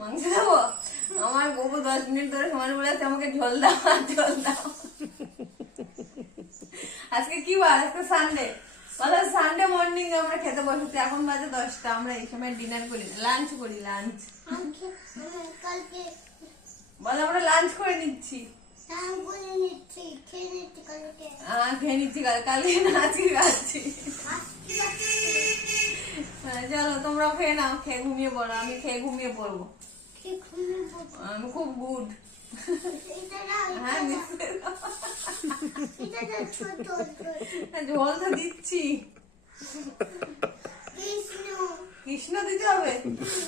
মাংস দেবো? আমার বউ 10 মিনিট ধরে সমান বলে আছে আমাকে ঝোল দাও আর ঝোল দাও। আজকে কি বার? আজকে সানডে। বলো সানডে মর্নিং আমরা খেতে বসেছি, এখন বাজে 10টা। আমরা এই সময় ডিনার করি, লাঞ্চ করি, লাঞ্চ। বলো আমরা লাঞ্চ করে নিচ্ছি। খেয়ে নিচ্ছি, কালকে না আজকে খাচ্ছি। চলো তোমরাও খেয়ে নাও, খেয়ে ঘুমিয়ে পড়ো। আমি খেয়ে ঘুমিয়ে পড়বো। আমি খুব গুড। হ্যাঁ ঝোল তো দিচ্ছি। কৃষ্ণ দিতে হবে?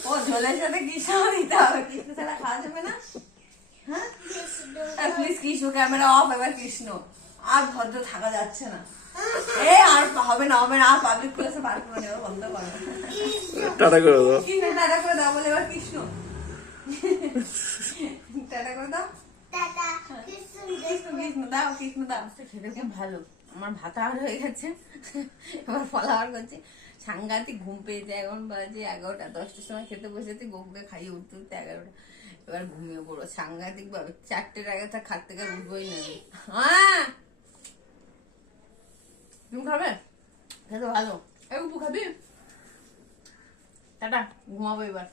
ও ঝোলের সাথে কৃষ্ণ দিতে হবে? কৃষ্ণ ছাড়া খাওয়া যাবে না? হ্যাঁ প্লিজ কৃষ্ণ, ক্যামেরা অফ। এবার কৃষ্ণ আর ভদ্র থাকা যাচ্ছে না। এ আর হবে না, হবে না। আর পাবলিক প্লেসে বার করে নেবো, বন্ধ করো। টাটা করে দাও। কৃষ্ণ টাটা করে দাও বলে এবার কৃষ্ণ টাটা করে দাও। কৃষ্ণ দাও, কৃষ্ণ দাও। খেতে খুব ভালো। আমার ভাত আর হয়ে গেছে, এবার ফলাওয়ার করছি। সাংঘাতিক ঘুম পেয়েছে। এখন বাজে 11টা। 10টার সময় খেতে বসেছি, গোকুকে খাইয়ে উঠতে উঠতে 11টা। এবার ঘুমিয়ে পড়ো সাংঘাতিক ভাবে। 4টের আগে তো খাট থেকে উঠবোই না। হ্যাঁ তুমি খাবে? খেতে ভালো। এই উপু খাবি? টাটা, ঘুমাবো এবার।